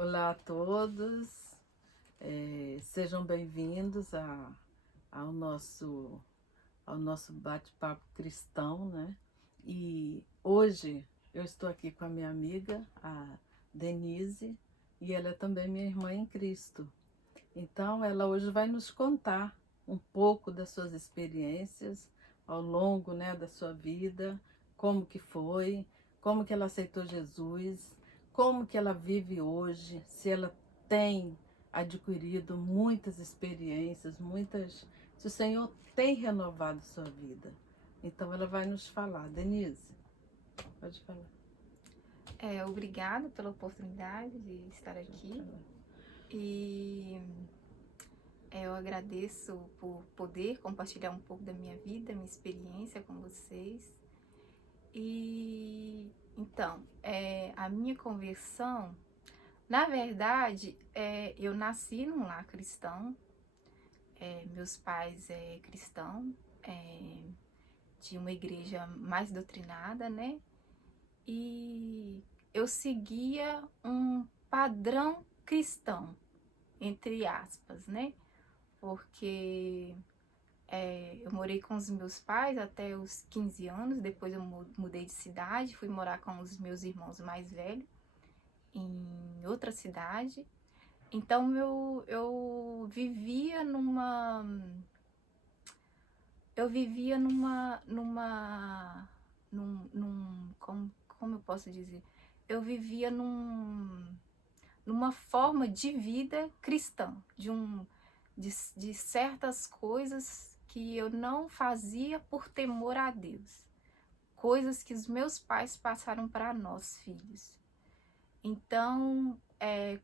Olá a todos, sejam bem-vindos ao nosso, ao nosso bate-papo cristão, né? E hoje eu estou aqui com a minha amiga, a Denise, e ela é também minha irmã em Cristo. Então, ela hoje vai nos contar um pouco das suas experiências ao longo, né, da sua vida, como que foi, como que ela aceitou Jesus, como que ela vive hoje, se ela tem adquirido muitas experiências, se o Senhor tem renovado sua vida. Então, ela vai nos falar. Denise, pode falar. Obrigada pela oportunidade de estar aqui e eu agradeço por poder compartilhar um pouco da minha vida, minha experiência com vocês. E então, a minha conversão, na verdade, eu nasci num lar cristão, meus pais cristãos, de uma igreja mais doutrinada, né? E eu seguia um padrão cristão, entre aspas, né? Porque eu morei com os meus pais até os 15 anos, depois eu mudei de cidade, fui morar com os meus irmãos mais velhos em outra cidade. Então eu vivia numa. Eu vivia como eu posso dizer? Eu vivia numa forma de vida cristã, de certas coisas que eu não fazia por temor a Deus, coisas que os meus pais passaram para nós, filhos. Então,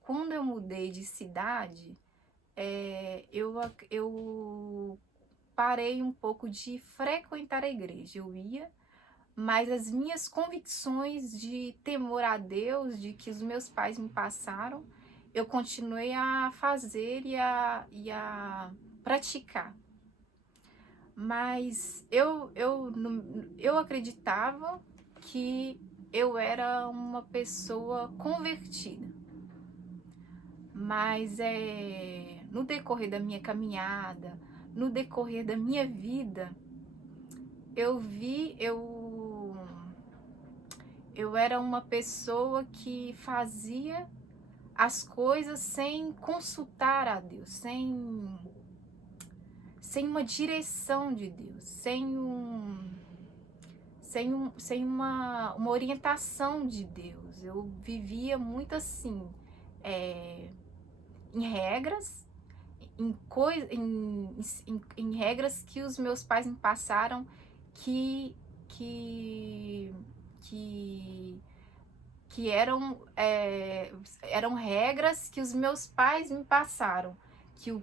quando eu mudei de cidade, eu parei um pouco de frequentar a igreja. Eu ia, mas as minhas convicções de temor a Deus, de que os meus pais me passaram, eu continuei a fazer e a praticar. Mas eu acreditava que eu era uma pessoa convertida. Mas no decorrer da minha caminhada, no decorrer da minha vida, eu era uma pessoa que fazia as coisas sem consultar a Deus, sem uma direção de Deus, sem uma orientação de Deus. Eu vivia muito assim, em regras, em regras que os meus pais me passaram, que, que, que, que eram regras que os meus pais me passaram, que o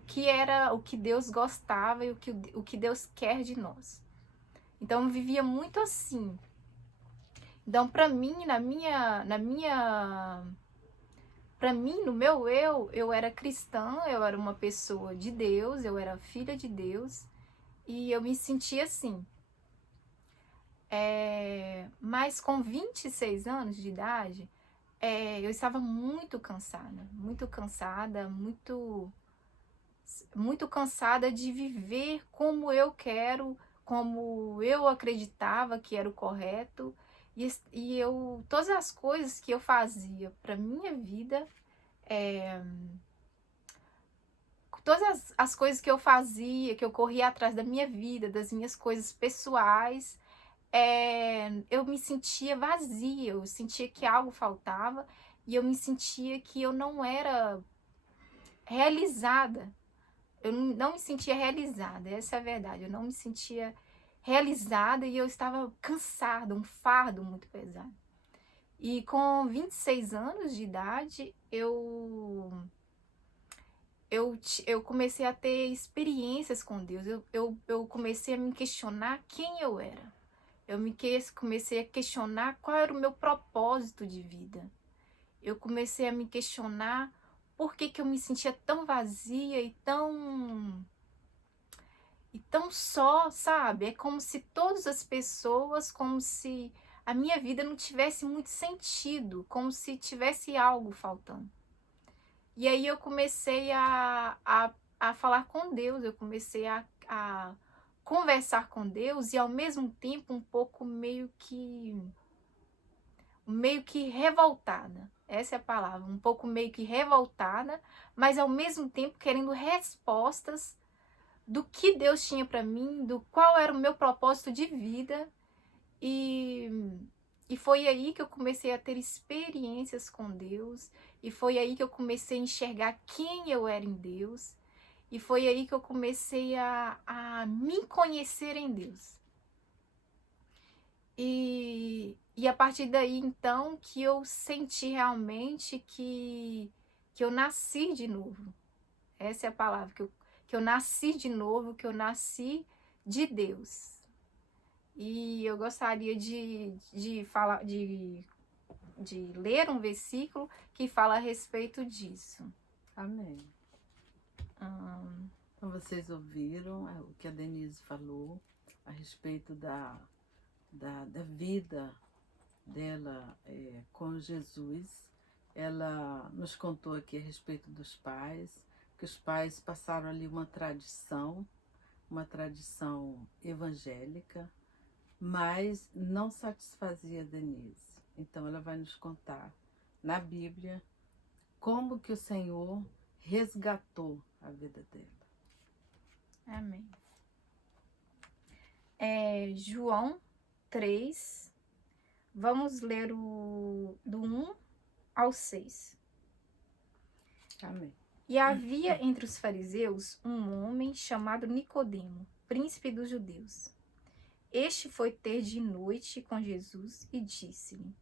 que Deus gostava e o que Deus quer de nós. Então eu vivia muito assim. Então, para mim, para mim, no meu eu era cristã, eu era uma pessoa de Deus, eu era filha de Deus, e eu me sentia assim. Mas com 26 anos de idade, eu estava muito cansada, muito cansada de viver como eu quero, como eu acreditava que era o correto, todas as coisas que eu fazia para minha vida, todas as coisas que eu fazia, que eu corria atrás da minha vida, das minhas coisas pessoais, eu me sentia vazia, eu sentia que algo faltava e eu me sentia que eu não era realizada. Eu não me sentia realizada, essa é a verdade. Eu não me sentia realizada e eu estava cansada, um fardo muito pesado. E com 26 anos de idade, eu comecei a ter experiências com Deus. Eu comecei a me questionar quem eu era. Comecei a questionar qual era o meu propósito de vida. Eu comecei a me questionar por que eu me sentia tão vazia e tão só, sabe? É como se todas as pessoas, como se a minha vida não tivesse muito sentido, como se tivesse algo faltando. E aí eu comecei a falar com Deus, eu comecei a conversar com Deus e ao mesmo tempo um pouco meio que revoltada. Essa é a palavra, um pouco meio que revoltada, mas ao mesmo tempo querendo respostas do que Deus tinha para mim, do qual era o meu propósito de vida. E foi aí que eu comecei a ter experiências com Deus, e foi aí que eu comecei a enxergar quem eu era em Deus, e foi aí que eu comecei a me conhecer em Deus. E a partir daí, então, que eu senti realmente que eu nasci de novo. Essa é a palavra, que eu nasci de novo, que eu nasci de Deus. E eu gostaria de falar, de ler um versículo que fala a respeito disso. Amém. Então vocês ouviram o que a Denise falou a respeito da vida dela com Jesus. Ela nos contou aqui a respeito dos pais, que os pais passaram ali uma tradição evangélica, mas não satisfazia Denise. Então ela vai nos contar na Bíblia como que o Senhor resgatou a vida dela. Amém. João 3, vamos ler do 1 ao 6. Amém. E havia entre os fariseus um homem chamado Nicodemo, príncipe dos judeus. Este foi ter de noite com Jesus e disse-lhe: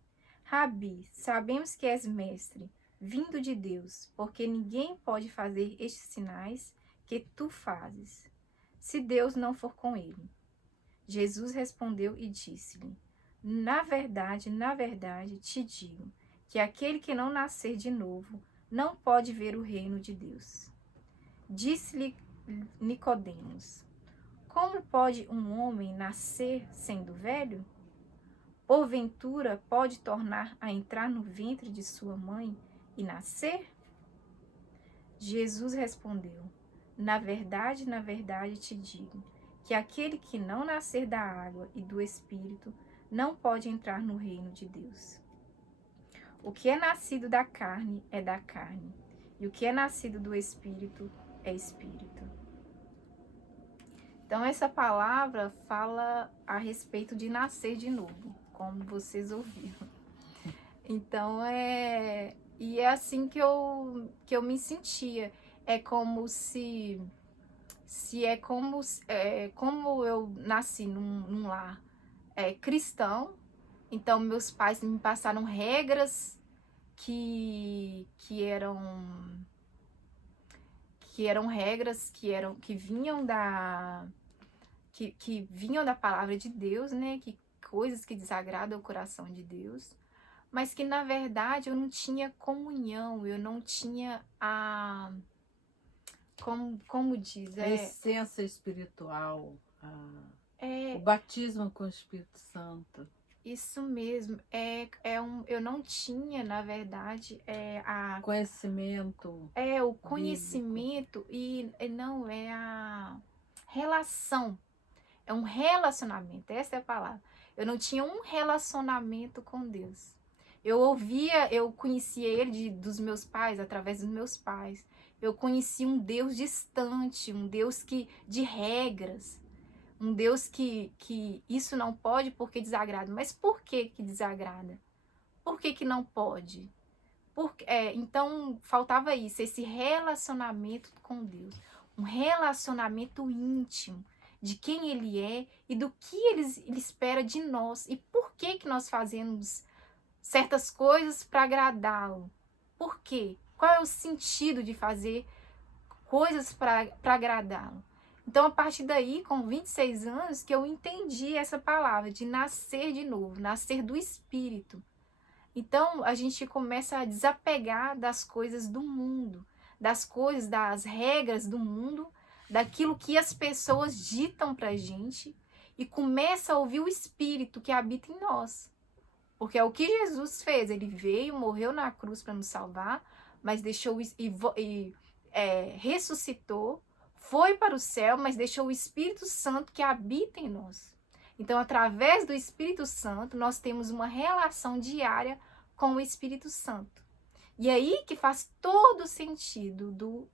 Rabi, sabemos que és mestre, vindo de Deus, porque ninguém pode fazer estes sinais que tu fazes, se Deus não for com ele. Jesus respondeu e disse-lhe: na verdade, te digo, que aquele que não nascer de novo não pode ver o reino de Deus. Disse-lhe Nicodemos: como pode um homem nascer sendo velho? Porventura pode tornar a entrar no ventre de sua mãe e nascer? Jesus respondeu: na verdade, te digo, que aquele que não nascer da água e do Espírito não pode entrar no reino de Deus. O que é nascido da carne é da carne, e o que é nascido do Espírito é Espírito. Então, essa palavra fala a respeito de nascer de novo, como vocês ouviram. Então, e é assim que eu me sentia. É como como eu nasci num lar cristão, então meus pais me passaram regras que eram regras que vinham que vinham da palavra de Deus, né? Que coisas que desagradam o coração de Deus, mas que na verdade eu não tinha comunhão, eu não tinha como diz, A essência espiritual, o batismo com o Espírito Santo. Isso mesmo, eu não tinha, na verdade, conhecimento. O conhecimento bíblico. E não é a relação, é um relacionamento, essa é a palavra. Eu não tinha um relacionamento com Deus. Eu conhecia ele dos meus pais, através dos meus pais. Eu conhecia um Deus distante, um Deus de regras. Um Deus que isso não pode porque desagrada. Mas por que desagrada? Por que não pode? Então, faltava isso, esse relacionamento com Deus. Um relacionamento íntimo de quem Ele é e do que Ele espera de nós. E por que nós fazemos certas coisas para agradá-lo? Por quê? Qual é o sentido de fazer coisas para agradá-lo? Então, a partir daí, com 26 anos, que eu entendi essa palavra de nascer de novo, nascer do Espírito. Então, a gente começa a desapegar das coisas do mundo, das coisas, das regras do mundo, daquilo que as pessoas ditam pra gente, e começa a ouvir o Espírito que habita em nós. Porque é o que Jesus fez, ele veio, morreu na cruz para nos salvar, mas deixou ressuscitou, foi para o céu, mas deixou o Espírito Santo que habita em nós. Então, através do Espírito Santo, nós temos uma relação diária com o Espírito Santo. E aí que faz todo o sentido do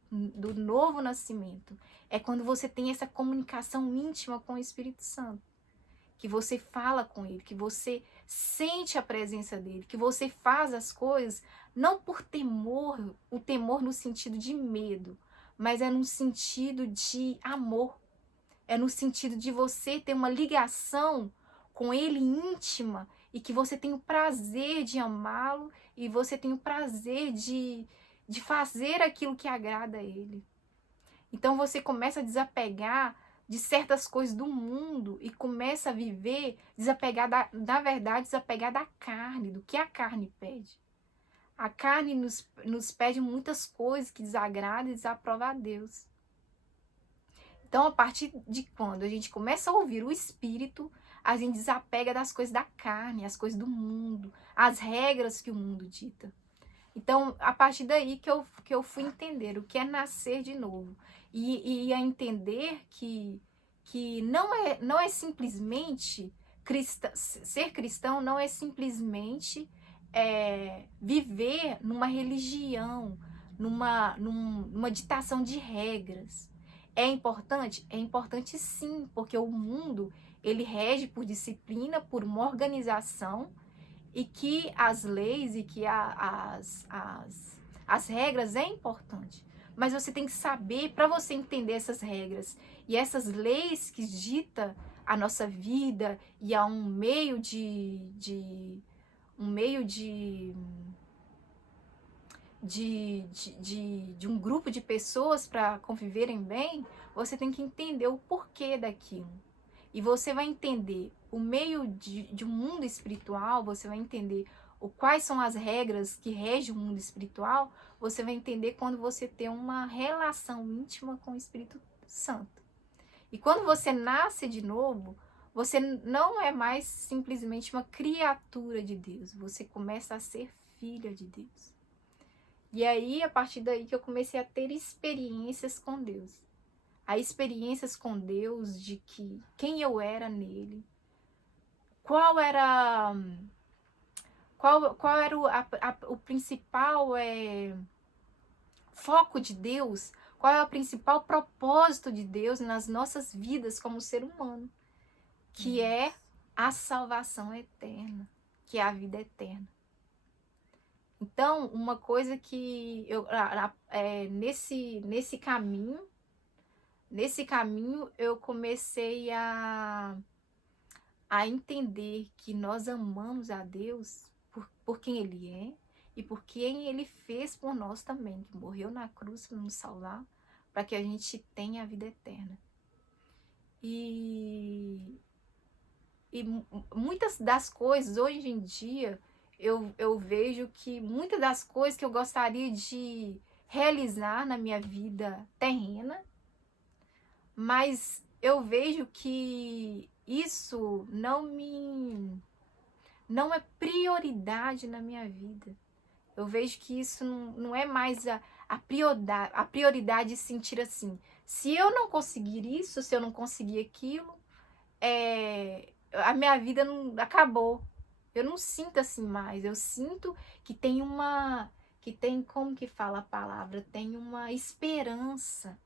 novo nascimento. É quando você tem essa comunicação íntima com o Espírito Santo. Que você fala com ele, que você sente a presença dele, que você faz as coisas não por temor, o temor no sentido de medo, mas é no sentido de amor. É no sentido de você ter uma ligação com ele íntima e que você tem o prazer de amá-lo e você tem o prazer de fazer aquilo que agrada a ele. Então você começa a desapegar de certas coisas do mundo e começa a viver desapegar da verdade, desapegar da carne, do que a carne pede. A carne nos pede muitas coisas que desagradam e desaprovam a Deus. Então, a partir de quando a gente começa a ouvir o Espírito, a gente desapega das coisas da carne, as coisas do mundo, as regras que o mundo dita. Então, a partir daí que eu fui entender o que é nascer de novo. E a entender que não é simplesmente ser cristão, não é simplesmente viver numa religião, numa ditação de regras. É importante? É importante sim, porque o mundo ele rege por disciplina, por uma organização, e que as leis e que as regras é importante. Mas você tem que saber, para você entender essas regras e essas leis que dita a nossa vida e a um meio de um grupo de pessoas para conviverem bem, você tem que entender o porquê daquilo. E você vai entender o meio de um mundo espiritual, você vai entender quais são as regras que regem o mundo espiritual, você vai entender quando você tem uma relação íntima com o Espírito Santo. E quando você nasce de novo, você não é mais simplesmente uma criatura de Deus, você começa a ser filha de Deus. E aí, a partir daí que eu comecei a ter experiências com Deus. Há experiências com Deus de que quem eu era nele, qual era o principal foco de Deus, qual é o principal propósito de Deus nas nossas vidas como ser humano, que é a salvação eterna, que é a vida eterna. Então, uma coisa que eu nesse caminho eu comecei a entender que nós amamos a Deus por quem Ele é e por quem Ele fez por nós também, que morreu na cruz para nos salvar, para que a gente tenha a vida eterna. E muitas das coisas, hoje em dia, eu vejo que muitas das coisas que eu gostaria de realizar na minha vida terrena, mas eu vejo que isso não é prioridade na minha vida. Eu vejo que isso não é mais a prioridade de sentir assim. Se eu não conseguir isso, se eu não conseguir aquilo, a minha vida não acabou. Eu não sinto assim mais. Eu sinto que tem como que fala a palavra? Tem uma esperança.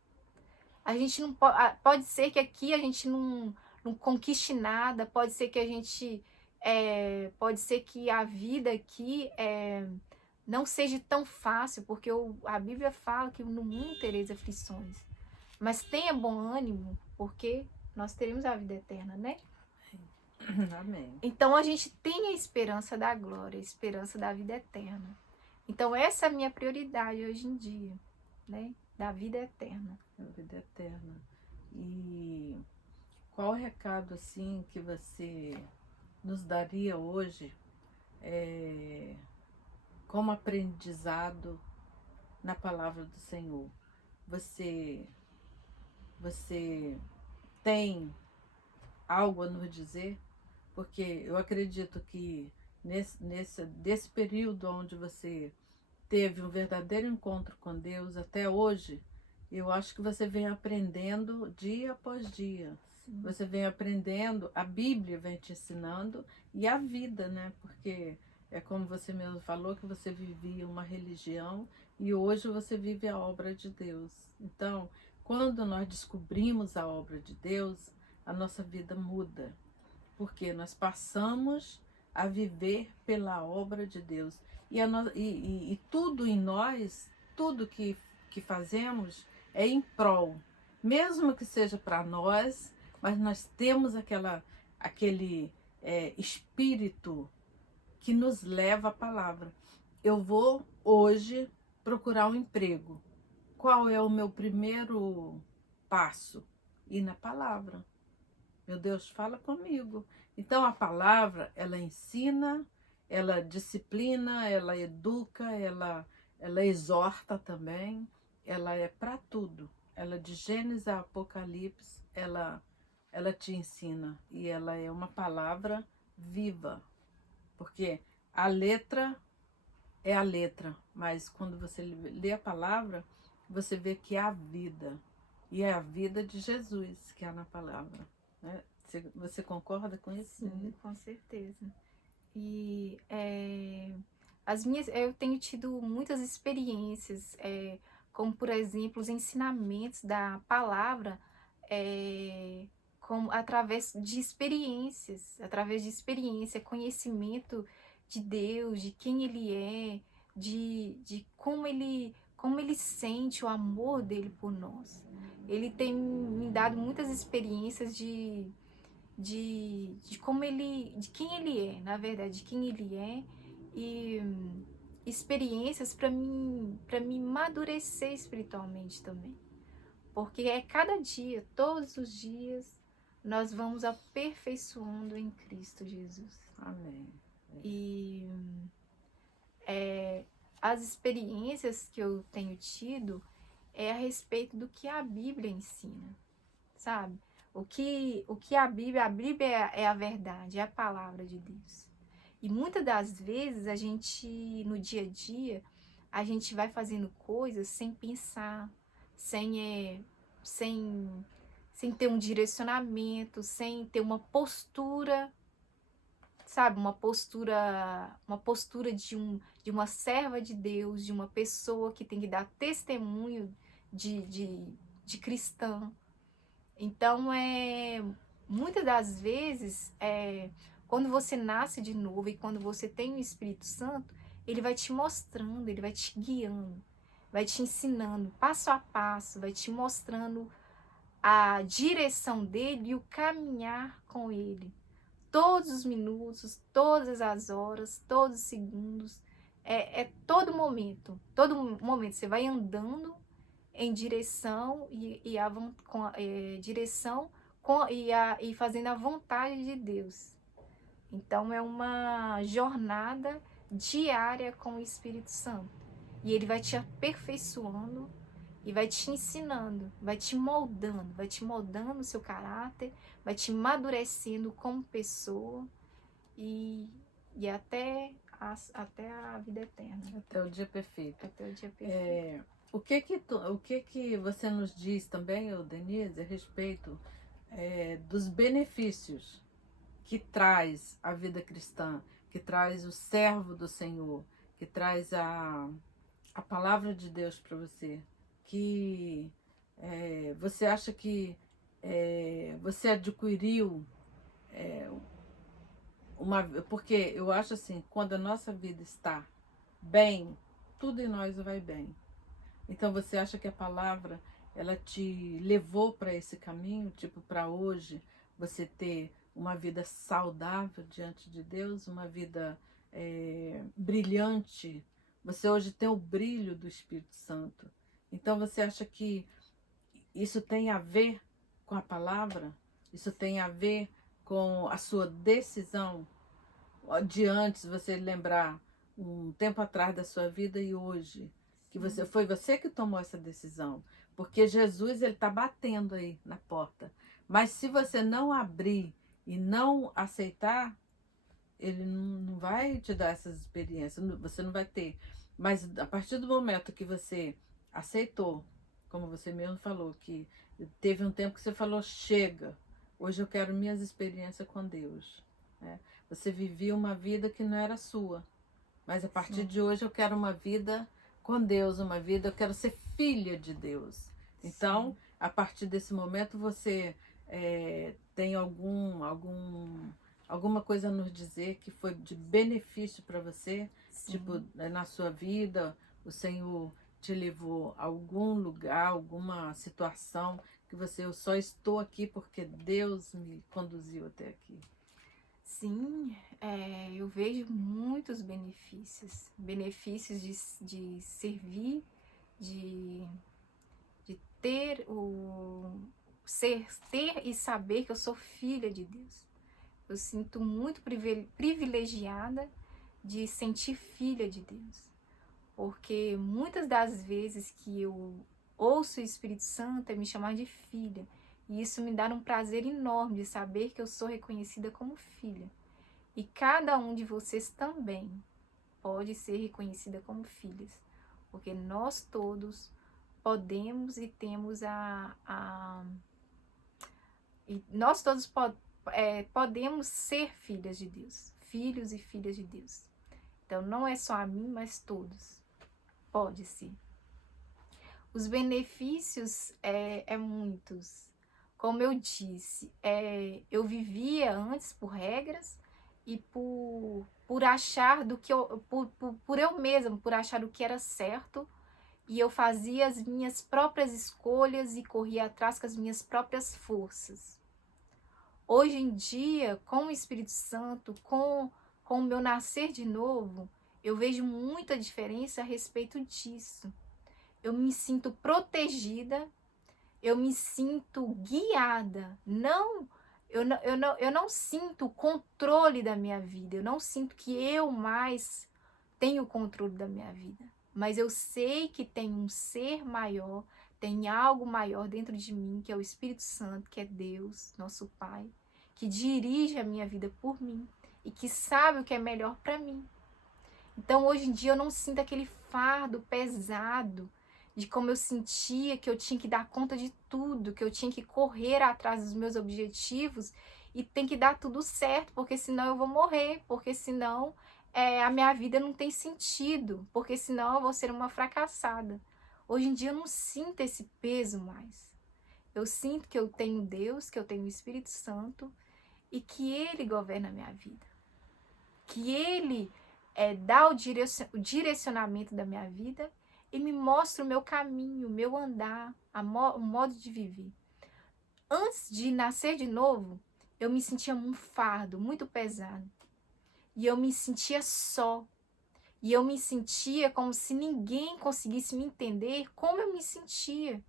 A gente não pode ser que aqui a gente não conquiste nada, pode ser que a gente pode ser que a vida aqui não seja tão fácil, porque a Bíblia fala que no mundo tereis aflições, mas tenha bom ânimo, porque nós teremos a vida eterna, né? Amém. Então a gente tem a esperança da glória, a esperança da vida eterna. Então essa é a minha prioridade hoje em dia, né? Da vida eterna. A vida eterna. E qual o recado assim que você nos daria hoje como aprendizado na palavra do Senhor? Você tem algo a nos dizer? Porque eu acredito que desse período onde você teve um verdadeiro encontro com Deus até hoje, eu acho que você vem aprendendo dia após dia. Sim. Você vem aprendendo, a Bíblia vem te ensinando e a vida, né? Porque é como você mesmo falou, que você vivia uma religião e hoje você vive a obra de Deus. Então, quando nós descobrimos a obra de Deus, a nossa vida muda. Porque nós passamos a viver pela obra de Deus. E tudo em nós, tudo que fazemos é em prol. Mesmo que seja para nós, mas nós temos aquele espírito que nos leva à palavra. Eu vou hoje procurar um emprego. Qual é o meu primeiro passo? Ir na palavra. Meu Deus, fala comigo. Então a palavra, ela ensina, ela disciplina, ela educa, ela exorta também. Ela é para tudo. Ela de Gênesis a Apocalipse, ela te ensina. E ela é uma palavra viva. Porque a letra é a letra, mas quando você lê a palavra, você vê que há vida. E é a vida de Jesus que há na palavra. Né? Você concorda com isso? Sim, com certeza. E eu tenho tido muitas experiências, como por exemplo os ensinamentos da palavra, como através de experiência, conhecimento de Deus, de quem Ele é, de como ele sente o amor dele por nós. Ele tem me dado muitas experiências de como de quem ele é, na verdade, de quem ele é, e experiências para me amadurecer espiritualmente também. Porque é cada dia, todos os dias, nós vamos aperfeiçoando em Cristo Jesus. Amém. E as experiências que eu tenho tido é a respeito do que a Bíblia ensina, sabe? O que a Bíblia é a verdade, é a palavra de Deus. E muitas das vezes a gente, no dia a dia, a gente vai fazendo coisas sem pensar, sem ter um direcionamento, sem ter uma postura, sabe? Uma postura de uma serva de Deus, de uma pessoa que tem que dar testemunho de cristã. Então, muitas das vezes, quando você nasce de novo e quando você tem o Espírito Santo, ele vai te mostrando, ele vai te guiando, vai te ensinando passo a passo, vai te mostrando a direção dele e o caminhar com ele. Todos os minutos, todas as horas, todos os segundos, todo momento você vai andando em direção e fazendo a vontade de Deus. Então é uma jornada diária com o Espírito Santo. E ele vai te aperfeiçoando e vai te ensinando, vai te moldando o seu caráter, vai te amadurecendo como pessoa e até a vida eterna. Até o dia perfeito. Até o dia perfeito. O que você nos diz também, Denise, a respeito dos benefícios que traz a vida cristã, que traz o servo do Senhor, que traz a palavra de Deus para você, que você acha que você adquiriu porque eu acho assim, quando a nossa vida está bem, tudo em nós vai bem. Então você acha que a palavra ela te levou para esse caminho, tipo para hoje você ter uma vida saudável diante de Deus, uma vida brilhante. Você hoje tem o brilho do Espírito Santo. Então você acha que isso tem a ver com a palavra? Isso tem a ver com a sua decisão de antes, você lembrar um tempo atrás da sua vida e hoje, que foi você que tomou essa decisão, porque Jesus ele está batendo aí na porta. Mas se você não abrir e não aceitar, ele não vai te dar essas experiências. Você não vai ter Mas a partir do momento que você aceitou, como você mesmo falou, que teve um tempo que você falou, chega, hoje eu quero minhas experiências com Deus, né? Você vivia uma vida que não era sua, mas a partir Sim, de hoje eu quero uma vida com Deus, uma vida, eu quero ser filha de Deus. Então, sim, a partir desse momento você tem alguma coisa a nos dizer que foi de benefício para você, tipo, sim. na sua vida, o Senhor te levou a algum lugar, alguma situação que você, eu só estou aqui porque Deus me conduziu até aqui. Sim, eu vejo muitos benefícios. Benefícios de servir, de, de ter ter e saber que eu sou filha de Deus. Eu sinto muito privilegiada de sentir filha de Deus. Porque muitas das vezes que eu ouço o Espírito Santo é me chamar de filha. E isso me dá um prazer enorme de saber que eu sou reconhecida como filha. E cada um de vocês também pode ser reconhecida como filhas. Porque nós todos podemos e temos e nós todos podemos ser filhas de Deus. Filhos e filhas de Deus. Então não é só a mim, mas todos. Pode ser. Os benefícios é muitos. Como eu disse, eu vivia antes por regras e por achar do que por eu mesma, por achar o que era certo, e eu fazia as minhas próprias escolhas e corria atrás com as minhas próprias forças. Hoje em dia, com o Espírito Santo, com o meu nascer de novo, eu vejo muita diferença a respeito disso. Eu me sinto protegida, eu me sinto guiada. Eu não sinto o controle da minha vida, eu não sinto que eu mais tenho o controle da minha vida. Mas eu sei que tem um ser maior, tem algo maior dentro de mim, que é o Espírito Santo, que é Deus, nosso Pai, que dirige a minha vida por mim e que sabe o que é melhor para mim. Então, hoje em dia, eu não sinto aquele fardo pesado de como eu sentia que eu tinha que dar conta de tudo, que eu tinha que correr atrás dos meus objetivos e tem que dar tudo certo, porque senão eu vou morrer, porque senão a minha vida não tem sentido, porque senão eu vou ser uma fracassada. Hoje em dia eu não sinto esse peso mais. Eu sinto que eu tenho Deus, que eu tenho o Espírito Santo e que Ele governa a minha vida. Que Ele dá o direcionamento da minha vida e me mostra o meu caminho, o meu andar, o modo de viver. Antes de nascer de novo, eu me sentia um fardo muito pesado. E eu me sentia só. E eu me sentia como se ninguém conseguisse me entender como eu me sentia.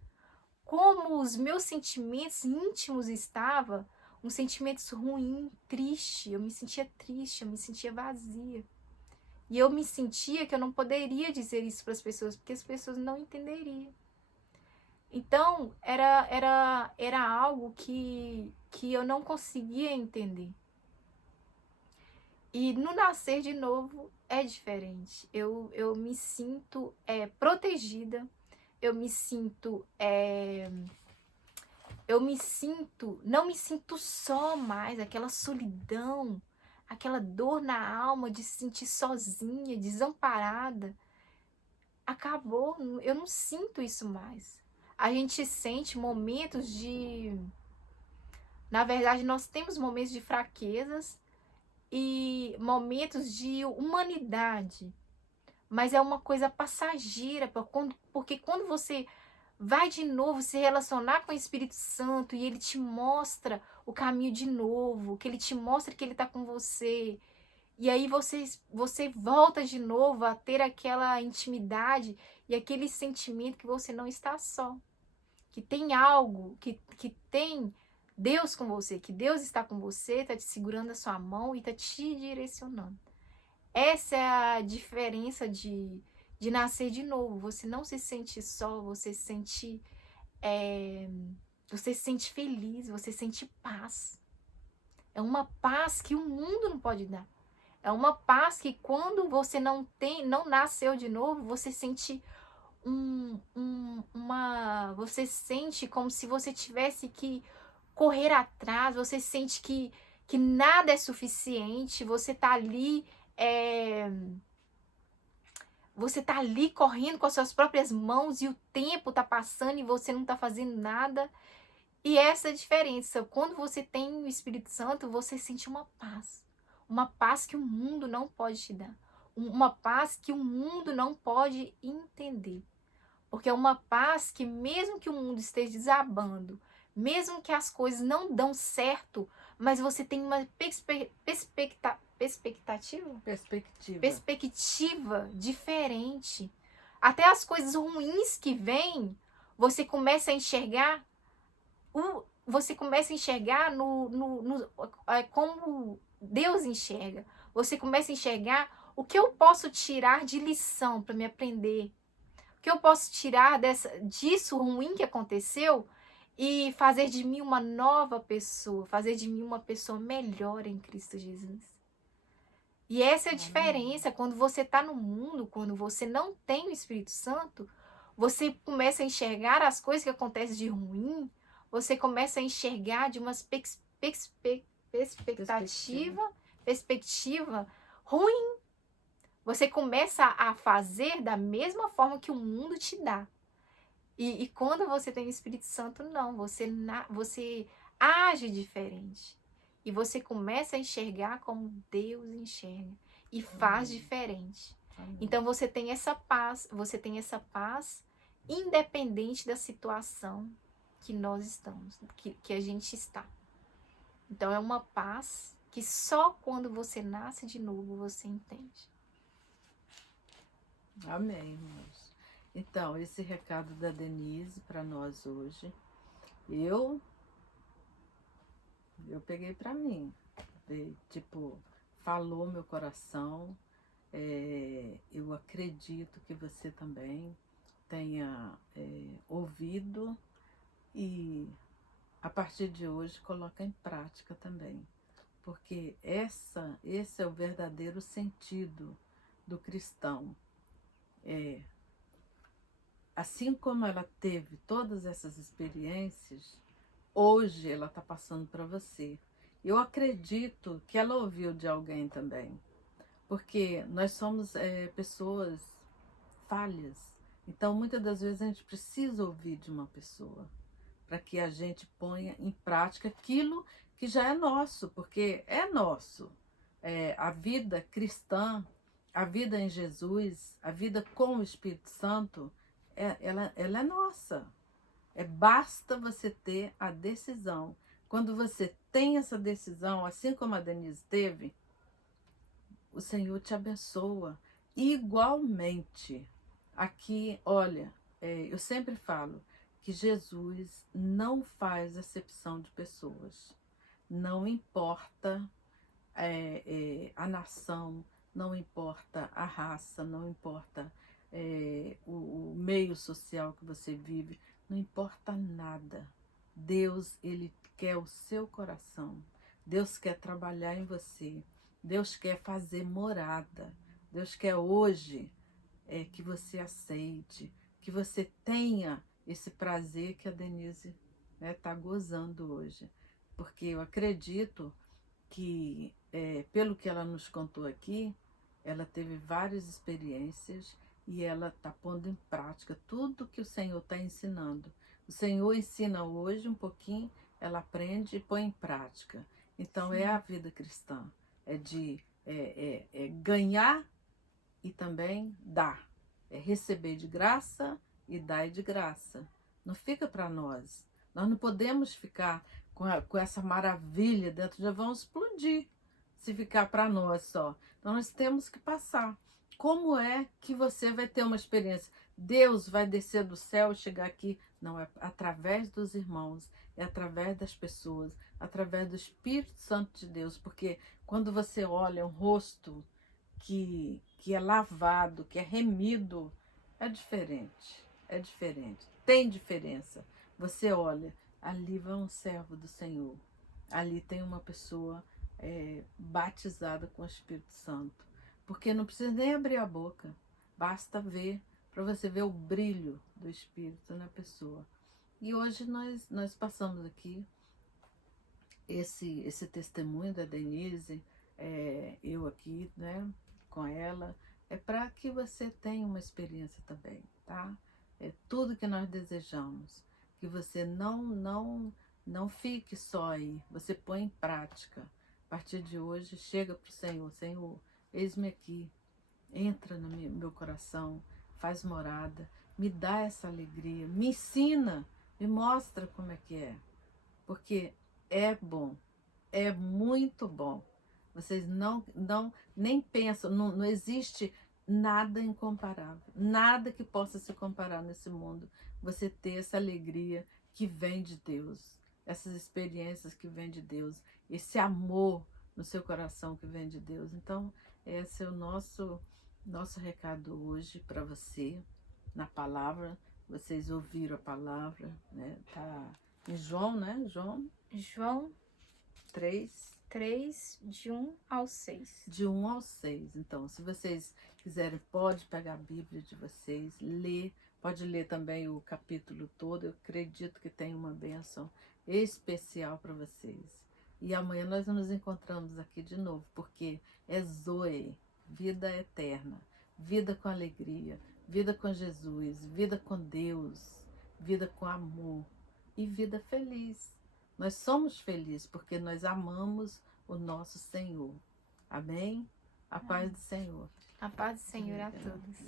Como os meus sentimentos íntimos estavam, uns sentimentos ruins, triste. Eu me sentia triste, eu me sentia vazia. E eu me sentia que eu não poderia dizer isso para as pessoas, porque as pessoas não entenderiam. Então, era algo que eu não conseguia entender. E no nascer de novo é diferente. Eu me sinto protegida, eu me sinto. Não me sinto só mais, aquela solidão, aquela dor na alma de se sentir sozinha, desamparada. Acabou, eu não sinto isso mais. A gente sente momentos de. Na verdade, nós temos momentos de fraquezas e momentos de humanidade, mas é uma coisa passageira, porque quando você vai de novo se relacionar com o Espírito Santo e ele te mostra o caminho de novo, que ele te mostra que ele está com você, e aí você volta de novo a ter aquela intimidade e aquele sentimento que você não está só, que tem algo, que tem Deus com você, que Deus está com você, está te segurando a sua mão e está te direcionando. Essa é a diferença de nascer de novo. Você não se sente só, você se sente feliz, você sente paz. É uma paz que o mundo não pode dar. É uma paz que quando você não nasceu de novo, você sente você sente como se você tivesse que correr atrás, você sente que nada é suficiente, você tá ali correndo com as suas próprias mãos e o tempo tá passando e você não tá fazendo nada. E essa é a diferença. Quando você tem o Espírito Santo, você sente uma paz que o mundo não pode te dar, uma paz que o mundo não pode entender. Porque é uma paz que, mesmo que o mundo esteja desabando, mesmo que as coisas não dão certo, mas você tem uma perspectiva diferente. Até as coisas ruins que vêm, você começa a enxergar como Deus enxerga. Você começa a enxergar o que eu posso tirar de lição para me aprender. O que eu posso tirar disso ruim que aconteceu e fazer de mim uma nova pessoa, fazer de mim uma pessoa melhor em Cristo Jesus. E essa é a diferença. Quando você está no mundo, quando você não tem o Espírito Santo, você começa a enxergar as coisas que acontecem de ruim, você começa a enxergar de uma perspectiva ruim. Você começa a fazer da mesma forma que o mundo te dá. E quando você tem o Espírito Santo, não. Você age diferente. E você começa a enxergar como Deus enxerga. E faz diferente. Então você tem essa paz. Você tem essa paz independente da situação que nós estamos, que a gente está. Então é uma paz que só quando você nasce de novo você entende. Amém, irmãos. Então, esse recado da Denise para nós hoje, eu peguei para mim. Tipo, falou meu coração. Eu acredito que você também tenha ouvido e a partir de hoje coloca em prática também. Porque esse é o verdadeiro sentido do cristão. Assim como ela teve todas essas experiências, hoje ela está passando para você. Eu acredito que ela ouviu de alguém também, porque nós somos pessoas falhas. Então, muitas das vezes a gente precisa ouvir de uma pessoa para que a gente ponha em prática aquilo que já é nosso, porque é nosso. A vida cristã, a vida em Jesus, a vida com o Espírito Santo, ela é nossa. Basta você ter a decisão. Quando você tem essa decisão, assim como a Denise teve, o Senhor te abençoa. Igualmente, aqui, olha, eu sempre falo que Jesus não faz acepção de pessoas. Não importa a nação, não importa a raça, não importa o meio social que você vive, não importa nada. Deus, ele quer o seu coração. Deus quer trabalhar em você. Deus quer fazer morada. Deus quer hoje que você aceite, que você tenha esse prazer que a Denise está gozando hoje. Porque eu acredito que, pelo que ela nos contou aqui, ela teve várias experiências e ela está pondo em prática tudo que o Senhor está ensinando. O Senhor ensina hoje um pouquinho, ela aprende e põe em prática. Então, é a vida cristã. É de ganhar e também dar. É receber de graça e dar de graça. Não fica para nós. Nós não podemos ficar com essa maravilha dentro, já vão explodir se ficar para nós só. Então nós temos que passar. Como é que você vai ter uma experiência? Deus vai descer do céu e chegar aqui? Não, é através dos irmãos, é através das pessoas, através do Espírito Santo de Deus, porque quando você olha um rosto que é lavado, que é remido, é diferente, tem diferença. Você olha, ali vai um servo do Senhor, ali tem uma pessoa batizada com o Espírito Santo. Porque não precisa nem abrir a boca, basta ver, para você ver o brilho do Espírito na pessoa. E hoje nós passamos aqui esse testemunho da Denise, eu aqui, né, com ela, para que você tenha uma experiência também, tá? É tudo que nós desejamos, que você não fique só aí, você põe em prática. A partir de hoje, chega para o Senhor, Senhor, eis-me aqui, entra no meu coração, faz morada, me dá essa alegria, me ensina, me mostra como é que é, porque é bom, é muito bom. Vocês nem pensam, não existe nada incomparável, nada que possa se comparar nesse mundo. Você ter essa alegria que vem de Deus, essas experiências que vêm de Deus, esse amor no seu coração que vem de Deus. Então, esse é o nosso recado hoje para você, na palavra. Vocês ouviram a palavra, né? Tá em João, né? João 3, 3, de 1 ao 6. de 1 ao 6. Então, se vocês quiserem, pode pegar a Bíblia de vocês, ler, pode ler também o capítulo todo. Eu acredito que tem uma bênção especial para vocês. E amanhã nós nos encontramos aqui de novo, porque é Zoe, vida eterna, vida com alegria, vida com Jesus, vida com Deus, vida com amor e vida feliz. Nós somos felizes porque nós amamos o nosso Senhor. Amém? A paz do Senhor. A paz do Senhor a todos.